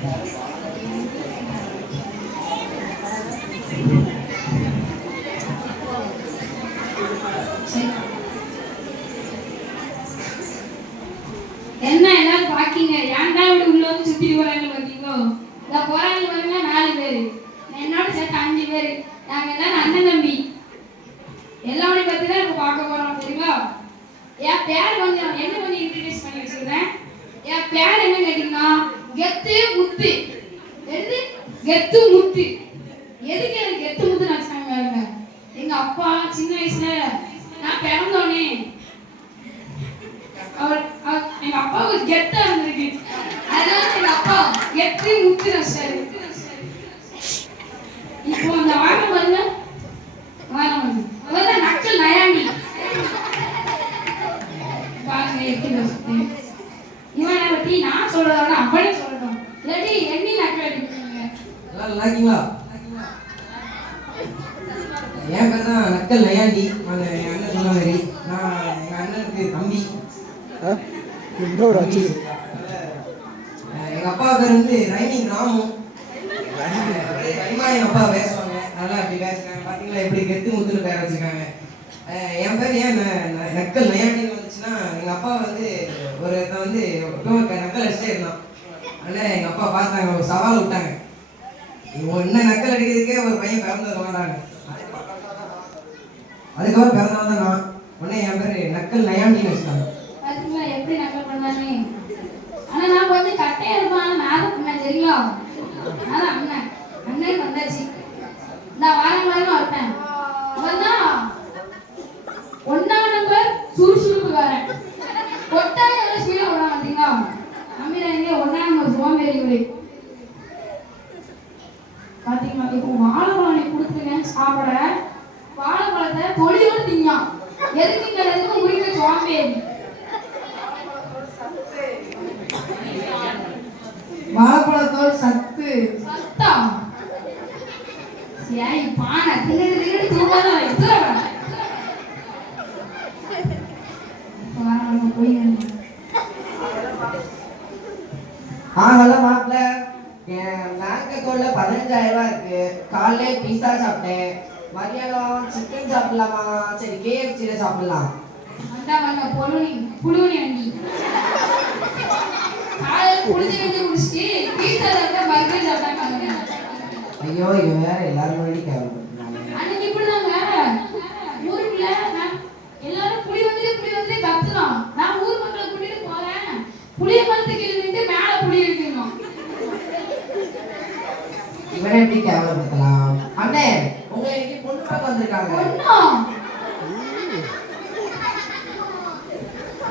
என்ன எல்லாரும் பாக்கீங்க? ஏன்டா இப்படி உள்ள வந்து சுத்தி போறாங்க பாத்தீங்களோ? இந்த போறாங்க பாருங்க 4 பேரு, என்னோட சேர்த்து 5 பேரு. நாங்க எல்லாரும் அண்ணன் தம்பி. எல்லாரையும் பத்தி தான் இப்ப பார்க்க போறோம் சரிங்களா? என் பேர் கொஞ்சம் இன்ட்ரடியூஸ் பண்ணி வச்சிருக்கேன். என் பேர் என்ன கேட்டீங்கன்னா கெத்து முத்து. எது கெத்து முத்து? எதுக்கு எனக்கு கெத்து முத்து வச்சாங்க? எங்க அப்பா சின்ன வயசுல நான் பிறந்தோனே எங்க அப்பாவுக்கு கெத்தா இருந்திருக்கு, அதனால எங்க அப்பா கெத்து முத்து வச்சாரு. இப்போ அந்த வாரம் பாருங்க, அதான் நக்கல் நயாண்டி பாருங்க எப்படி வச்சுட்டு. இவனை பத்தி நான் சொல்றதோட அவனே சொல்லட்டும், இல்லாட்டி எண்ணி நக்கல் அடிப்பீங்க. என் பேர் தான் நக்கல் நயாண்டி. என் அண்ணன் சொன்ன மாதிரி நான் எங்க அண்ணனுக்கு தம்பி. எங்க அப்பா பேர் வந்து ரைனிங் ராமு. எங்க அப்பா பேசுவாங்க, அதெல்லாம் அப்படி பேசுறாங்க. பாத்தீங்களா எப்படி கெத்து முத்துன்னு பேர் வச்சிருக்காங்க. என் பேர் ஏன் நக்கல் நயாண்டின்னு வந்துச்சுன்னா, எங்க அப்பா வந்து ஒரு வந்து நக்கல் அடிச்சுட்டே இருந்தான். அதனால எங்க அப்பா பார்த்தாங்க, ஒரு சவால் விட்டாங்க, என்ன நக்கல் அடிக்கிறதுக்கே ஒரு பையன் பிறந்து மாட்டாங்க. அதுக்கப்புறம் பிறந்தவன் தான் நான். உடனே என் பேர் நக்கல் நயாண்டின்னு வச்சுட்டாங்க. எப்படி நக்கல் பண்ணானே? ஆனா நான் கொஞ்சம் கட்டையா இருப்பான், நான் தெரியுங்களா? அதான் அண்ணன் வந்தாச்சு. நான் வாரம் வரேன். அவன்தான் 1ஆம் நம்பர் சுறுசுறுப்புக்காரன். கொட்டாய் எவ்வளவு ஸ்பீடா விடாம பார்த்தீங்களா? நம்பிடாங்க 1ஆம் நம்பர் சோம்பேறி விடு. பாத்தீங்களா? இப்போ வாழைப்பழம் நீ கொடுத்துருக்கேன் சாப்பிட, வாழைப்பழத்தை பொடியோடு திங்கான். எதுக்கு முடிக்க சோம்பேறி. வாழைப்பழத்தோடு சத்து சத்தா சரி பானை தின்னு தூங்காதான் ஹலோ மாப்பிள்ள, என் பேங்க் அக்கௌண்ட்ல 15,000 ரூபாய் இருக்கு. காலையில பீஸா சாப்பிட்டேன், மதியானம் சிக்கன் சாப்பிடலாமா? சரி KFCல சாப்பிடலாம். புழுவனி வண்டி புளிஞ்சு வந்து குடிச்சிட்டு பீஸா சாப்பிட்டா பர்கர் சாப்பிட்டாங்க. ஐயோ இது வேற எல்லாரும் முன்னாடி கேவலப்படுத்துறாங்க. அன்னைக்கு இப்படிதாங்க ஊருக்குள்ள எல்லாரும் புளி வந்து கத்துறோம். நான் ஊர் மக்களை கூட்டிட்டு போறேன், புளிய மரத்துக்கு நின்று மேல புளி இருக்குமா. இவனை எப்படி கேவலப்படுத்தலாம்? அண்ணே உங்களை இன்னைக்கு பொண்ணு பார்க்க வந்திருக்காங்க.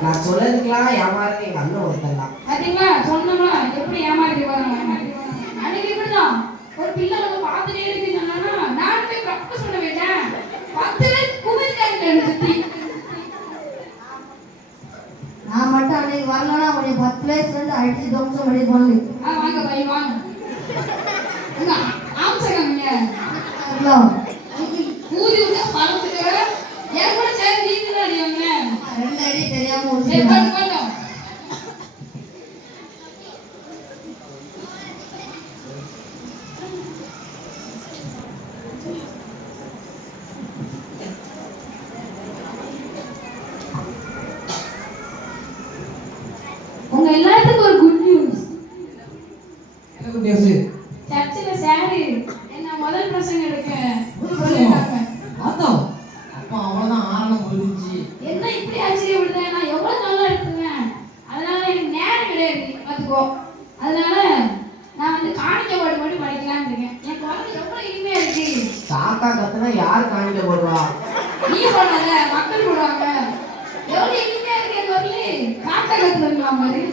நான் சொல்லதுக்கெல்லாம் ஏமாறது எங்க அண்ணன் ஒருத்தன் தான். பாத்தீங்களா? சொன்னோம்னா எப்படி ஏமாறி வராங்க. அன்னைக்கு இப்படிதான் ஒரு பிள்ளை நம்ம பார்த்துட்டே இருக்கு சொன்னா, நான் போய் ப்ரப்போஸ் பண்ண வேண்டாம் 10 பேர் குதிச்சாங்க சுத்தி. நான் மட்டும் அன்னைக்கு வரலன்னா உடைய 10 பேர் சேர்ந்து அடிச்சு தோம்சம் பண்ணி போனது. வாங்க பை வாங்க. அங்க ஆம்சகங்க ஹலோ ஊதி விட்டா பறந்துங்க. ஏன் கூட சேர்ந்து நீங்க அடிவங்க. 2 அடி தெரியாம ஒரு சரி பண்ணு. உங்க எல்லாத்துக்கும் ஒரு குட் நியூஸ். என்ன குட் நியூஸ்? சர்ச்சில சார் என்ன முதல் பிரசங்க எடுக்க சொல்லிட்டாங்க. பார்த்தோம். அப்பா அவ்வளவுதான் ஆரணம் முடிஞ்சி. என்ன இப்படி ஆச்சரியப்படுறேன்? நான் எவ்வளவு நல்லா எடுத்துவேன், அதனால எனக்கு நேரம் கிடையாது பார்த்துக்கோ. அதனால நான் வந்து காணிக்க பாட்டு மட்டும் படிக்கலான்னு இருக்கேன். என் குழந்தை எவ்வளவு இனிமையா இருக்கு. காக்கா கத்துனா யார் காணிக்க போடுவா? நீ போடாத, மக்கள் போடுவாங்க. எவ்வளவு இனிமையா இருக்கு என் குரலு. காக்கா கத்துறீங்களா மாதிரி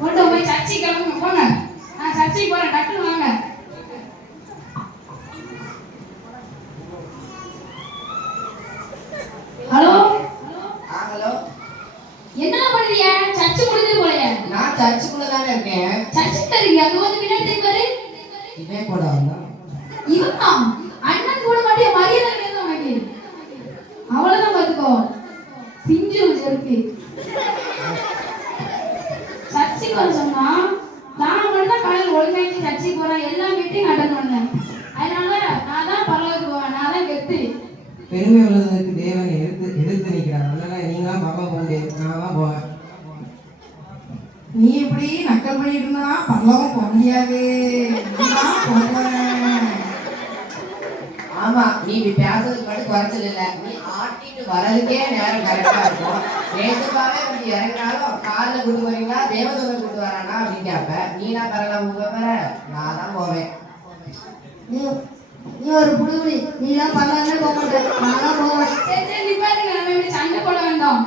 கொண்டு போய் சர்ச்சை கிளம்புங்க போங்க. நான் சர்ச்சைக்கு போறேன், டக்குனு வாங்க. ஹலோ ஹலோ என்ன பண்ணுறீங்க? சர்ச்சை முடிஞ்சு போலையா? நான் சர்ச்சுக்குள்ள தானே இருக்கேன். சர்ச்சுக்கு இருக்கீங்க, அங்க வந்து பின்னாடி பாரு. இவன் கூட வந்தா இவன் அண்ணன் கூட மாட்டிய மரியாதை வேணும் உனக்கு. அவ்வளவுதான் பாத்துக்கோ. இருக்கு. சர்ச்சுக்கு வர சொன்னா நான் மட்டும் தான் காலையில் ஒழுங்காக்கி சர்ச்சுக்கு போறேன், எல்லா மீட்டிங் அட்டன் பண்ணேன். அதனால நான் தான் பரலோகத்துக்கு போவேன், நான் தான் கெத்து. பெருமை உள்ளதுக்கு தேவன் எதிர்த்து நிற்கிறார். அதனால நீங்களாம் பரலோகம் போக முடியாது, நான் தான் போவேன். நீ இப்படி நக்கல் பண்ணிட்டு இருந்தா பரலோகம் போக முடியாது. நீதான் போவேன். ஆமா, நீ இப்படி பேசுறதுக்கு மட்டும் குறைச்சல் இல்ல, நீ ஆட்டிட்டு வரதுக்கே நேரம் கரெக்டா இருக்கும். பேசுக்காவே கொஞ்சம் இறங்கினாலும் கார்ல கூட்டு வரீங்களா தேவதூரை கூட்டு வரானா அப்படின்னு கேப்ப. நீனா பரலாம் போற, நான் தான் போவேன். நீ நீ ஒரு புடுகுடி, நீ எல்லாம் பண்ணாமே போக மாட்டேன், நான் தான் போவேன். சரி சரி நிப்பாட்டுங்க, நம்ம இப்படி சண்டை போட வேண்டாம்.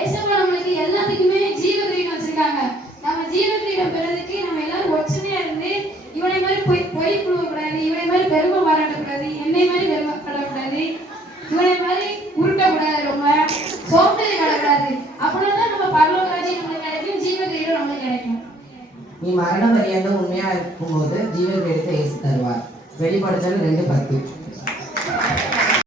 ஏசப்பா நம்மளுக்கு எல்லாத்துக்குமே ஜீவ கிரீடம் வச்சிருக்காங்க. நம்ம ஜீவ கிரீடம் பெறதுக்கு நம்ம எல்லாரும் ஒற்றுமையா இருந்து இவனை மாதிரி பொய் புழுவக்கூடாது, இவனை மாதிரி பெருமை பாராட்டக்கூடாது, என்னை மாதிரி பெருமைப்படக்கூடாது, இவனை மாதிரி உருட்டக்கூடாது, ரொம்ப சோம்பேறி கிடக்கூடாது. அப்படின்னா தான் நம்ம பரலோக ராஜ்யம் நம்மளுக்கு கிடைக்கும், ஜீவ கிரீடம் நம்மளுக்கு கிடைக்கும். நீ மரண பரியந்தம் உண்மையா இருக்கும்போது ஜீவ கிரீடத்தை இயேசு தருவார். வெளிப்படுத்தல் 2:10.